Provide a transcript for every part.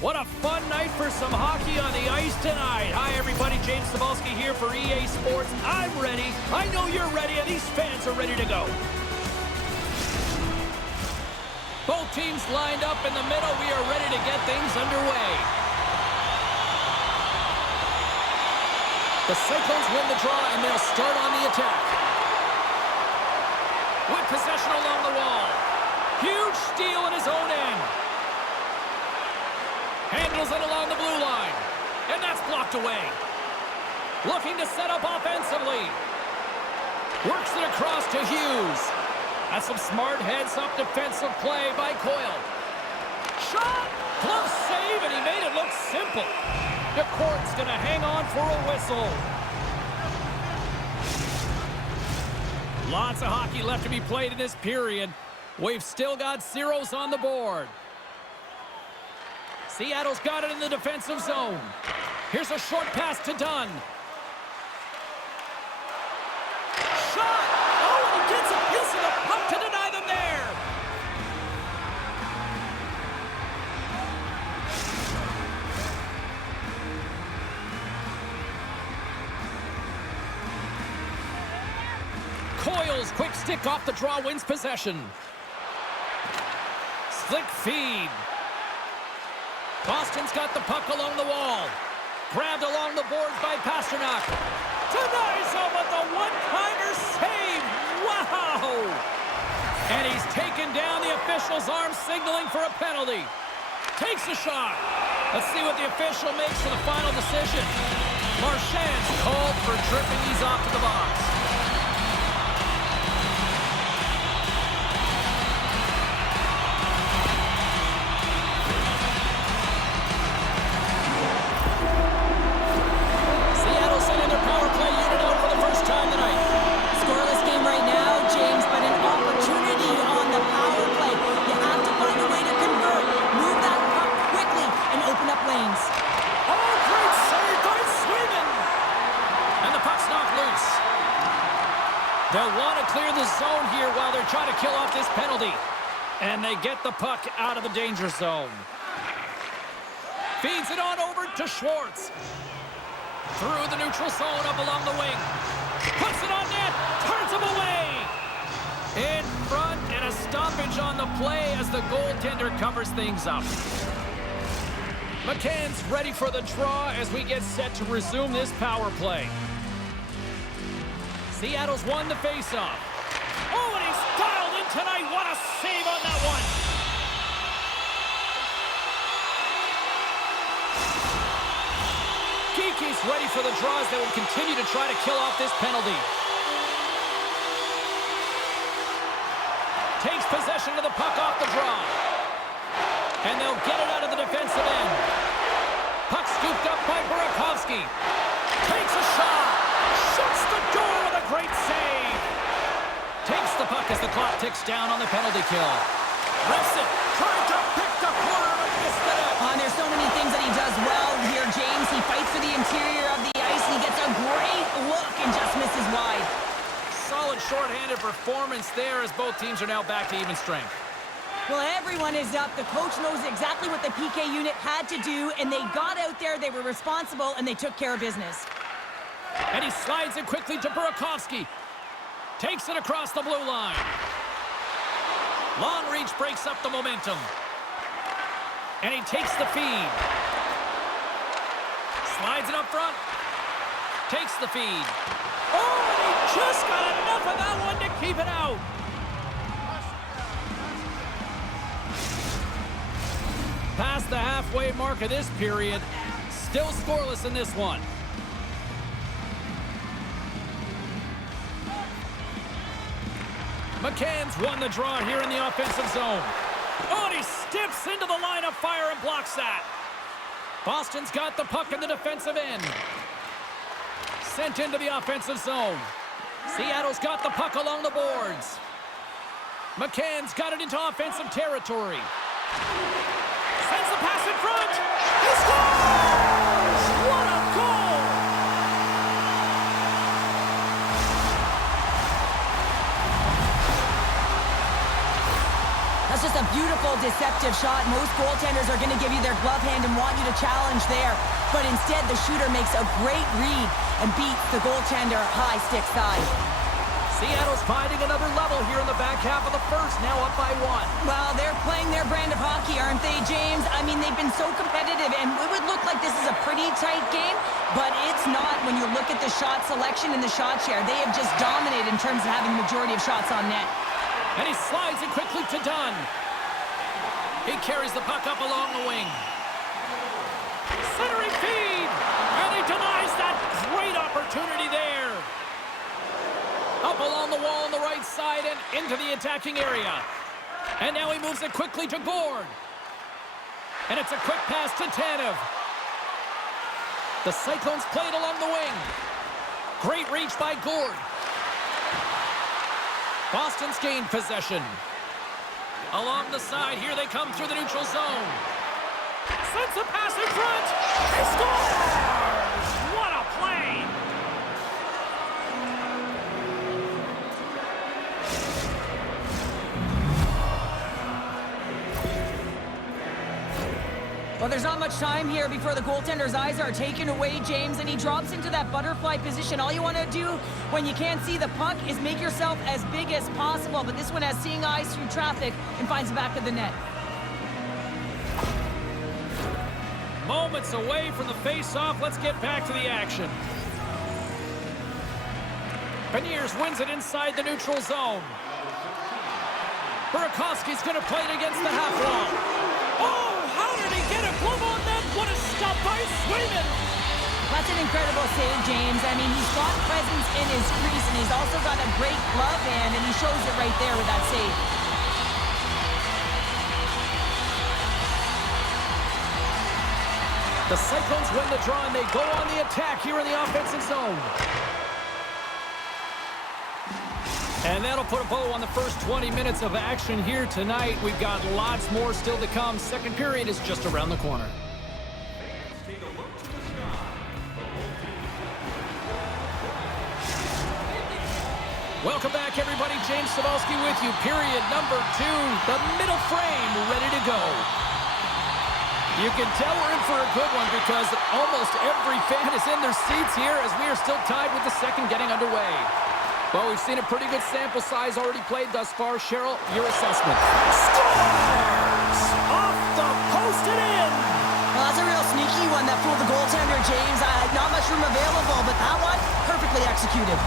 What a fun night for some hockey on the ice tonight. Hi, everybody. James Cebulski here for EA Sports. I'm ready. I know you're ready, and these fans are ready to go. Both teams lined up in the middle. We are ready to get things underway. The Cyclones win the draw, and they'll start on the attack. With possession along the wall. Huge steal in his own end. Handles it along the blue line. And that's blocked away. Looking to set up offensively. Works it across to Hughes. That's some smart heads-up defensive play by Coyle. Shot! Glove save, and he made it look simple. The court's going to hang on for a whistle. Lots of hockey left to be played in this period. We've still got zeros on the board. Seattle's got it in the defensive zone. Here's a short pass to Dunn. Shot! Oh, and he gets a piece of the puck to deny them there. Coyle's quick stick off the draw wins possession. Slick feed. Boston's got the puck along the wall. Grabbed along the boards by Pasternak. Denies him with the one-timer save. Wow! And he's taken down the official's arm, signaling for a penalty. Takes a shot. Let's see what the official makes for the final decision. Marchand's called for tripping these off to the box. They'll want to clear the zone here while they're trying to kill off this penalty. And they get the puck out of the danger zone. Feeds it on over to Schwartz. Through the neutral zone up along the wing. Puts it on net. Turns him away. In front, and a stoppage on the play as the goaltender covers things up. McCann's ready for the draw as we get set to resume this power play. Seattle's won the faceoff. Oh, and he's dialed in tonight. What a save on that one. Geeky's ready for the draws that will continue to try to kill off this penalty. Takes possession of the puck off the draw. And they'll get it out of the defensive end. Puck scooped up by Burakovsky. Takes a shot. Shuts the door with a great save. Takes the puck as the clock ticks down on the penalty kill. Rips it. Trying to pick the corner and missed it. There's so many things that he does well here, James. He fights for the interior of the ice. He gets a great look and just misses wide. Solid shorthanded performance there as both teams are now back to even strength. Well, everyone is up. The coach knows exactly what the PK unit had to do, and they got out there, they were responsible, and they took care of business. And he slides it quickly to Burakovsky. Takes it across the blue line. Long reach breaks up the momentum. And he takes the feed. Slides it up front. Takes the feed. Oh, and he just got enough of that one to keep it out. Past the halfway mark of this period. Still scoreless in this one. McCann's won the draw here in the offensive zone. Oh, and he steps into the line of fire and blocks that. Boston's got the puck in the defensive end. Sent into the offensive zone. Seattle's got the puck along the boards. McCann's got it into offensive territory. Sends the pass in front. He scores! What a goal! A That's just a beautiful, deceptive shot. Most goaltenders are going to give you their glove hand and want you to challenge there. But instead, the shooter makes a great read and beats the goaltender high stick side. Seattle's finding another level here in the back half of the first, now up by 1. Well, they're playing their brand of hockey, aren't they, James? I mean, they've been so competitive, and it would look like this is a pretty tight game, but it's not when you look at the shot selection and the shot share. They have just dominated in terms of having the majority of shots on net. And he slides it quickly to Dunn. He carries the puck up along the wing. Centering feed! And he denies that great opportunity there. Up along the wall on the right side and into the attacking area. And now he moves it quickly to Gord. And it's a quick pass to Tanev. The Cyclones play it along the wing. Great reach by Gord. Boston's gained possession. Along the side, here they come through the neutral zone. Sends a pass in front. He scores! What a play! Well, there's not much time here before the goaltender's eyes are taken away, James, and he drops into that butterfly position. All you want to do when you can't see the puck is make yourself as big as possible, but this one has seeing eyes through traffic and finds the back of the net. Moments away from the face-off. Let's get back to the action. Beniers wins it inside the neutral zone. Burakovsky's going to play it against the half wall. Oh, how did he get a glove on that? What a stop by Swayman! That's an incredible save, James. I mean, he's got presence in his crease, and he's also got a great glove hand, and he shows it right there with that save. The Cyclones win the draw, and they go on the attack here in the offensive zone. And that'll put a bow on the first 20 minutes of action here tonight. We've got lots more still to come. Second period is just around the corner. Welcome back, everybody. James Cybulski with you. Period number 2. The middle frame ready to go. You can tell we're in for a good one because almost every fan is in their seats here as we are still tied with the second getting underway. Well, we've seen a pretty good sample size already played thus far. Cheryl, your assessment. Scores! Off the post and in! Well, that's a real sneaky one that fooled the goaltender, James. Not much room available, but that one, perfectly executed.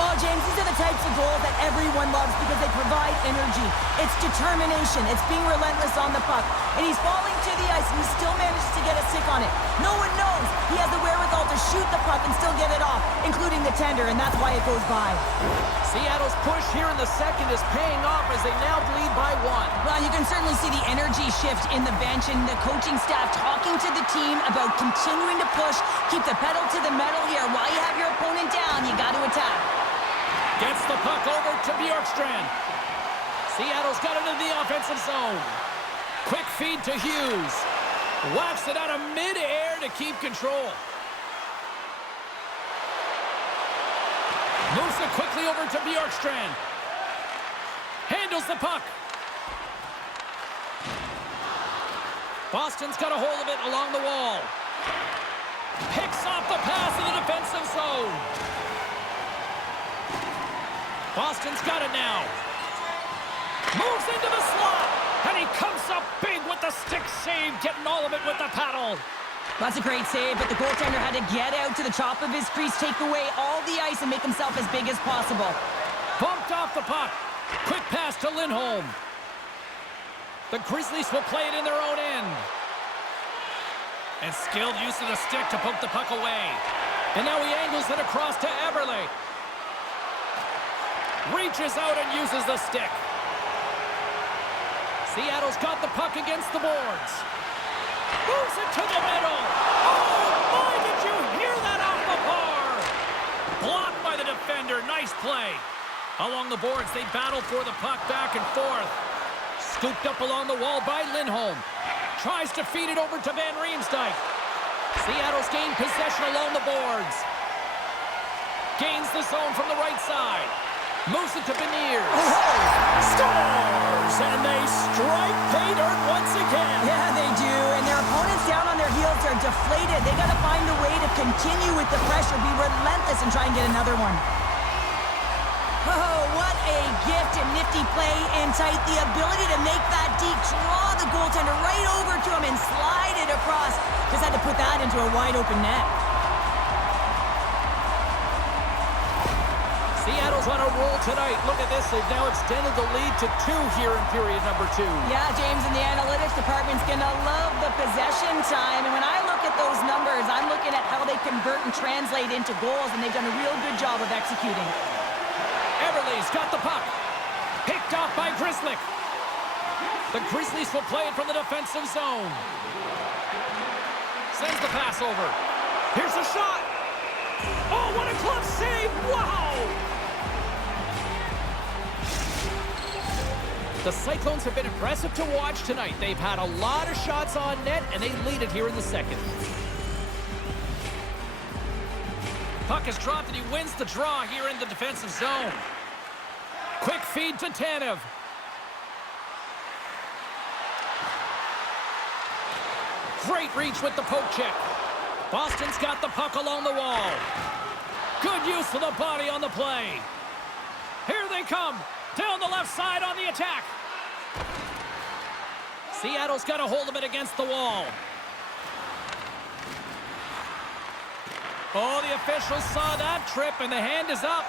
Oh, James, these are the types of goals that everyone loves because they provide energy. It's determination. It's being relentless on the puck. And he's falling to the ice, and he still manages to get a stick on it. No one knows he has the wherewithal to shoot the puck and still get it off, including the tender, and that's why it goes by. Seattle's push here in the second is paying off as they now lead by 1. Well, you can certainly see the energy shift in the bench and the coaching staff talking to the team about continuing to push, keep the pedal to the metal here. While you have your opponent down, you got to attack. Gets the puck over to Bjorkstrand. Seattle's got it in the offensive zone. Quick feed to Hughes. Whacks it out of midair to keep control. Moves it quickly over to Bjorkstrand. Handles the puck. Boston's got a hold of it along the wall. Picks off the pass in the defensive zone. Boston's got it now. Moves into the slot. And he comes up big with the stick save, getting all of it with the paddle. That's a great save, but the goaltender had to get out to the top of his crease, take away all the ice, and make himself as big as possible. Bumped off the puck. Quick pass to Lindholm. The Grizzlies will play it in their own end. And skilled use of the stick to poke the puck away. And now he angles it across to Eberle. Reaches out and uses the stick. Seattle's got the puck against the boards. Moves it to the middle. Oh, my, did you hear that off the bar? Blocked by the defender. Nice play. Along the boards, they battle for the puck back and forth. Scooped up along the wall by Lindholm. Tries to feed it over to Van Riemsdyk. Seattle's gained possession along the boards. Gains the zone from the right side. Moves it to Beniers. Scores! And they strike pay dirt once again. Yeah, they do. And their opponents down on their heels are deflated. They got to find a way to continue with the pressure, be relentless, and try and get another one. Oh, what a gift and nifty play in tight. The ability to make that deep, draw the goaltender right over to him and slide it across. Just had to put that into a wide-open net. Seattle's on a roll tonight. Look at this. They've now extended the lead to 2 here in period number 2. Yeah, James, and the analytics department's going to love the possession time. And when I look at those numbers, I'm looking at how they convert and translate into goals, and they've done a real good job of executing. Everly's got the puck. Picked off by Grizzlies. The Grizzlies will play it from the defensive zone. Sends the pass over. Here's a shot. Oh, what a glove save. Wow! The Cyclones have been impressive to watch tonight. They've had a lot of shots on net, and they lead it here in the second. Puck is dropped, and he wins the draw here in the defensive zone. Quick feed to Tanev. Great reach with the poke check. Boston's got the puck along the wall. Good use of the body on the play. Here they come. Down the left side on the attack. Seattle's got a hold of it against the wall. Oh, the officials saw that trip, and the hand is up.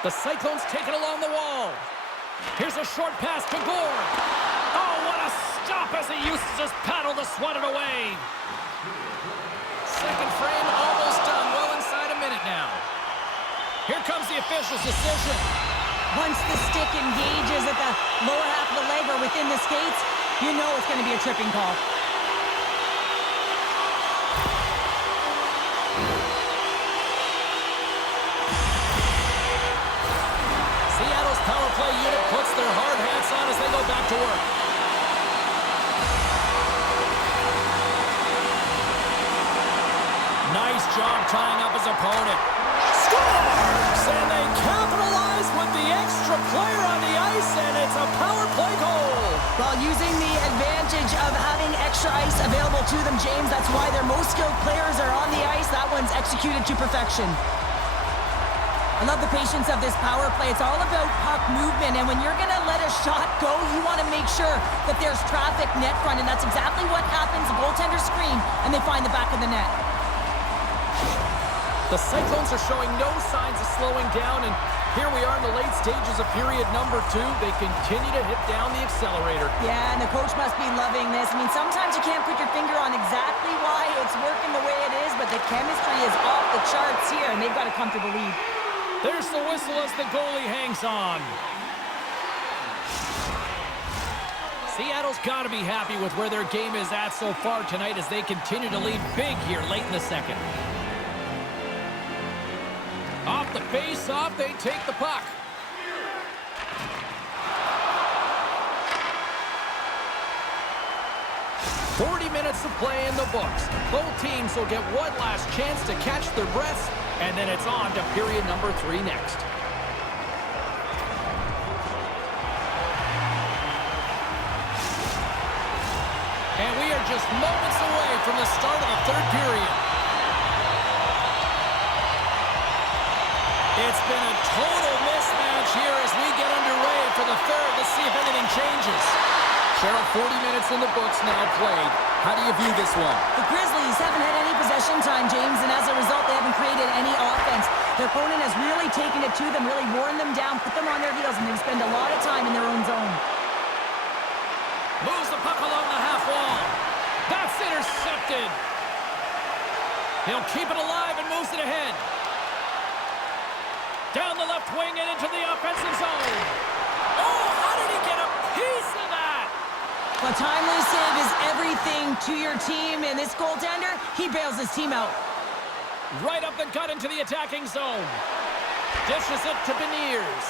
The Cyclones take it along the wall. Here's a short pass to Gore. Oh, what a stop as he uses his paddle to swat it away. Second frame almost done. Well inside a minute now. Here comes the official's decision. Once the stick engages at the lower half of the leg or within the skates, you know it's going to be a tripping call. Seattle's power play unit puts their hard hats on as they go back to work. Nice job tying up his opponent. Scores! And they capitalize with the extra player on the ice, and it's a power play goal. While using the advantage of having extra ice available to them, James, that's why their most skilled players are on the ice. That one's executed to perfection. I love the patience of this power play. It's all about puck movement, and when you're going to let a shot go, you want to make sure that there's traffic net front, and that's exactly what happens. The goaltender screen, and they find the back of the net. The Cyclones are showing no signs of slowing down, and here we are in the late stages of period number 2. They continue to hit down the accelerator. Yeah, and the coach must be loving this. I mean, sometimes you can't put your finger on exactly why it's working the way it is, but the chemistry is off the charts here, and they've got a comfortable lead. There's the whistle as the goalie hangs on. Seattle's got to be happy with where their game is at so far tonight as they continue to lead big here late in the second. Off the face-off, they take the puck. Minutes of play in the books. Both teams will get one last chance to catch their breaths, and then it's on to period number 3 next. And we are just moments away from the start of the third period. It's been a total mismatch here as we get underway for the third. Let's see if anything changes. Cheryl, 40 minutes in the books now played. How do you view this one? The Grizzlies haven't had any possession time, James, and as a result, they haven't created any offense. Their opponent has really taken it to them, really worn them down, put them on their heels, and they've spent a lot of time in their own zone. Moves the puck along the half wall. That's intercepted. He'll keep it alive and moves it ahead. Down the left wing and into the offensive zone. Oh, how did he get a piece of that? A timely save is everything to your team, and this goaltender, he bails his team out. Right up the gut into the attacking zone. Dishes it to Beniers.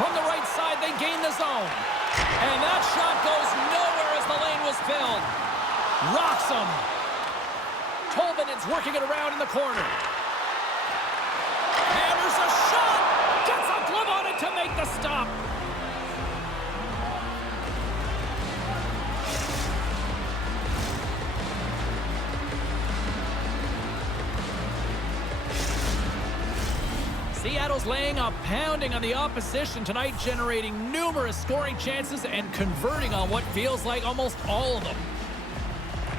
From the right side, they gain the zone. And that shot goes nowhere as the lane was filled. Rocks him. Tolman is working it around in the corner. And there's a shot! to make the stop. Seattle's laying a pounding on the opposition tonight, generating numerous scoring chances and converting on what feels like almost all of them.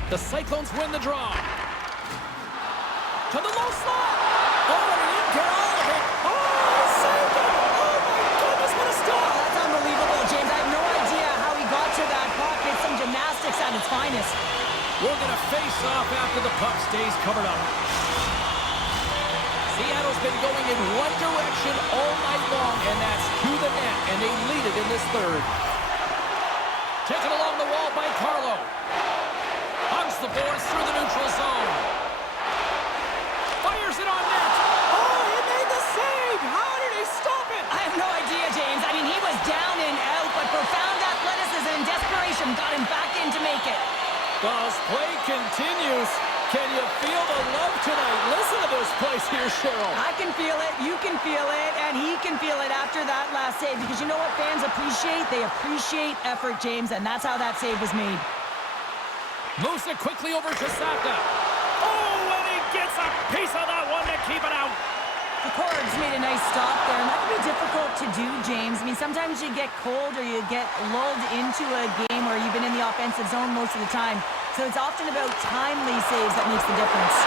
The Cyclones win the draw. To the low slot. Oh, and he didn't get all of it. Oh, he saved it. Oh, my goodness, what a stop. Oh, that's unbelievable, James. I have no idea how he got to that puck. It's some gymnastics at its finest. We're going to face off after the puck stays covered up. Seattle's been going in one direction all night long, and that's to the net, and they lead it in this third. Taken along the wall by Carlo. Hugs the boards through the neutral zone. Fires it on net. Oh, he made the save. How did he stop it? I have no idea, James. I mean, he was down and out, but profound athleticism and desperation got him back in to make it. Well, as play continues, can you feel the love tonight? Listen to this place here, Cheryl. I can feel it, you can feel it, and he can feel it after that last save, because you know what fans appreciate? They appreciate effort, James, and that's how that save was made. Moves it quickly over to Saka. Oh, and he gets a piece of that one to keep it out. The Cords made a nice stop there, and that can be difficult to do, James. I mean, sometimes you get cold or you get lulled into a game where you've been in the offensive zone most of the time. So it's often about timely saves that makes the difference.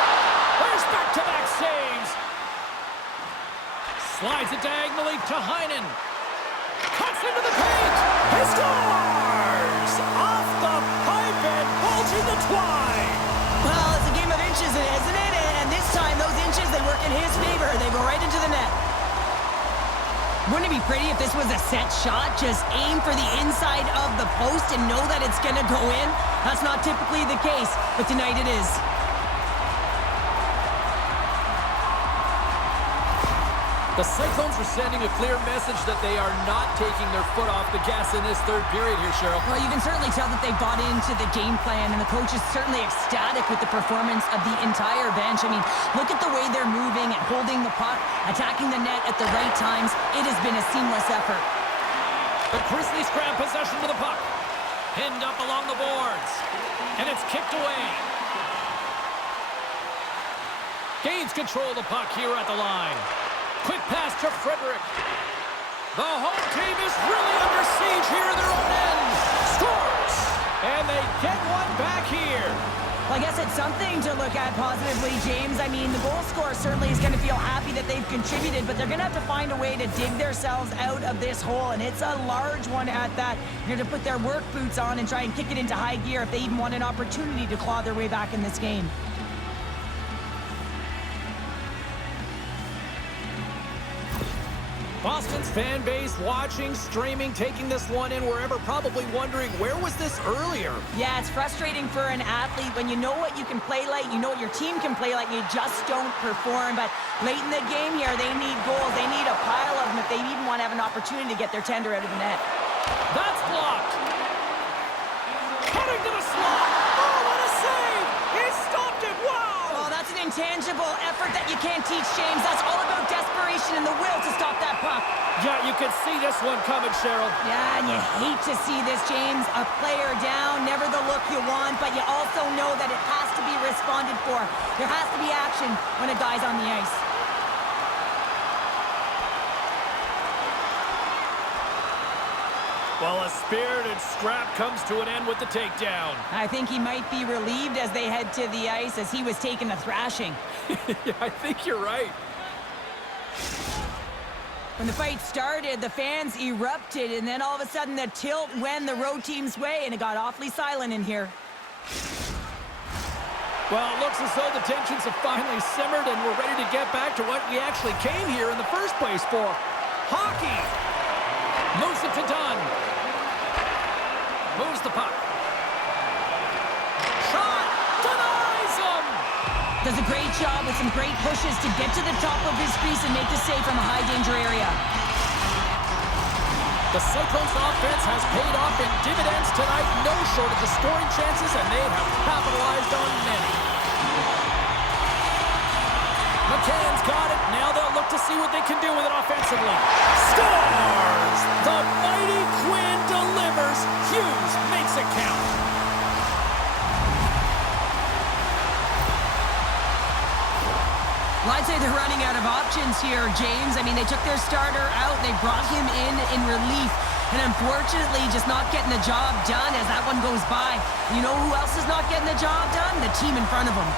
There's back-to-back saves. Slides it diagonally to Heinen. Cuts into the paint. He scores! Off the pipe and bulging the twine. Well, it's a game of inches, isn't it? And this time, those inches, they work in his favor. They go right into the net. Wouldn't it be pretty if this was a set shot? Just aim for the inside of the post and know that it's going to go in? That's not typically the case, but tonight it is. The Cyclones are sending a clear message that they are not taking their foot off the gas in this third period here, Cheryl. Well, you can certainly tell that they bought into the game plan, and the coach is certainly ecstatic with the performance of the entire bench. I mean, look at the way they're moving and holding the puck, attacking the net at the right times. It has been a seamless effort. The Grizzlies grab possession to the puck. Pinned up along the boards. And it's kicked away. Gains control of the puck here at the line. Quick pass to Frederick. The home team is really under siege here in their own end. Scores! And they get one back here. Well, I guess it's something to look at positively, James. I mean, the goal scorer certainly is going to feel happy that they've contributed, but they're going to have to find a way to dig themselves out of this hole, and it's a large one at that. They're going to put their work boots on and try and kick it into high gear if they even want an opportunity to claw their way back in this game. Boston's fan base watching, streaming, taking this one in wherever, probably wondering, where was this earlier? Yeah, it's frustrating for an athlete when you know what you can play like, you know what your team can play like, you just don't perform. But late in the game here, they need goals. They need a pile of them if they even want to have an opportunity to get their tender out of the net. That's blocked. Cutting to the slot. Oh, what a save! He stopped it. Wow! Oh, that's an intangible effort that you can't teach, James. That's all about desperation and the will to stop that puck. Yeah, you could see this one coming, Cheryl. Yeah, and you hate to see this, James. A player down, never the look you want, but you also know that it has to be responded for. There has to be action when a guy's on the ice. Well, a spirited scrap comes to an end with the takedown. I think he might be relieved as they head to the ice as he was taking a thrashing. Yeah, I think you're right. When the fight started, the fans erupted, and then all of a sudden the tilt went the road team's way, and it got awfully silent in here. Well, it looks as though the tensions have finally simmered, and we're ready to get back to what we actually came here in the first place for. Hockey! Moves it to Dunn. Moves the puck. Shot! Denies him! Does a great job with some great pushes to get to the top of his crease and make the save from a high-danger area. The Cyclones offense has paid off in dividends tonight. No shortage of scoring chances, and they have capitalized on many. Canes got it. Now they'll look to see what they can do with it offensively. Scores! The mighty Quinn delivers. Hughes makes it count. Well, I'd say they're running out of options here, James. I mean, they took their starter out. They brought him in relief. And unfortunately, just not getting the job done as that one goes by. You know who else is not getting the job done? The team in front of them.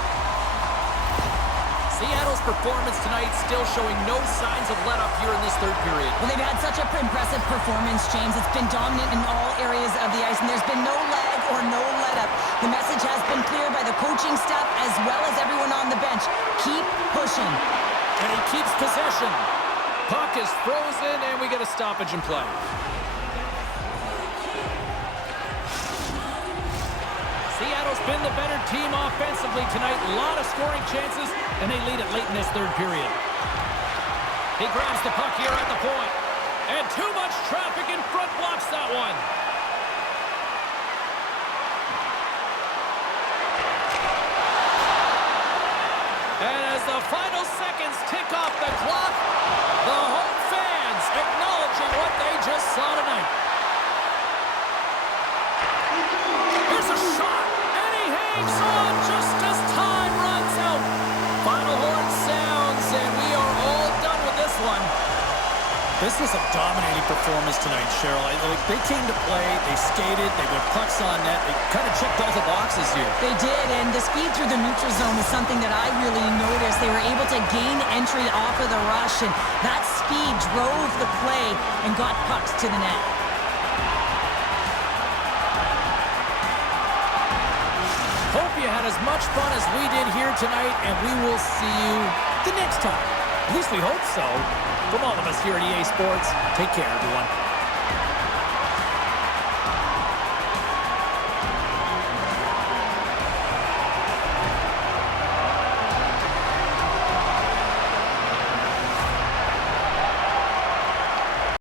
Seattle's performance tonight still showing no signs of let-up here in this third period. Well, they've had such an impressive performance, James. It's been dominant in all areas of the ice, and there's been no lag or no let-up. The message has been clear by the coaching staff as well as everyone on the bench. Keep pushing. And he keeps possession. Puck is frozen, and we get a stoppage in play. Seattle's been the better team offensively tonight. A lot of scoring chances, and they lead it late in this third period. He grabs the puck here at the point. And too much traffic in front blocks that one. And as the final seconds tick off the clock, the home fans acknowledging what they just saw tonight. Here's a shot, and he hangs on just as time runs out. Final horn sounds, and we are all done with this one. This was a dominating performance tonight, Cheryl. They came to play, they skated, they went pucks on net. They kind of checked all the boxes here. They did, and the speed through the neutral zone is something that I really noticed. They were able to gain entry off of the rush, and that speed drove the play and got pucks to the net. Hope you had as much fun as we did here tonight, and we will see you the next time. At least we hope so. From all of us here at EA Sports, take care, everyone.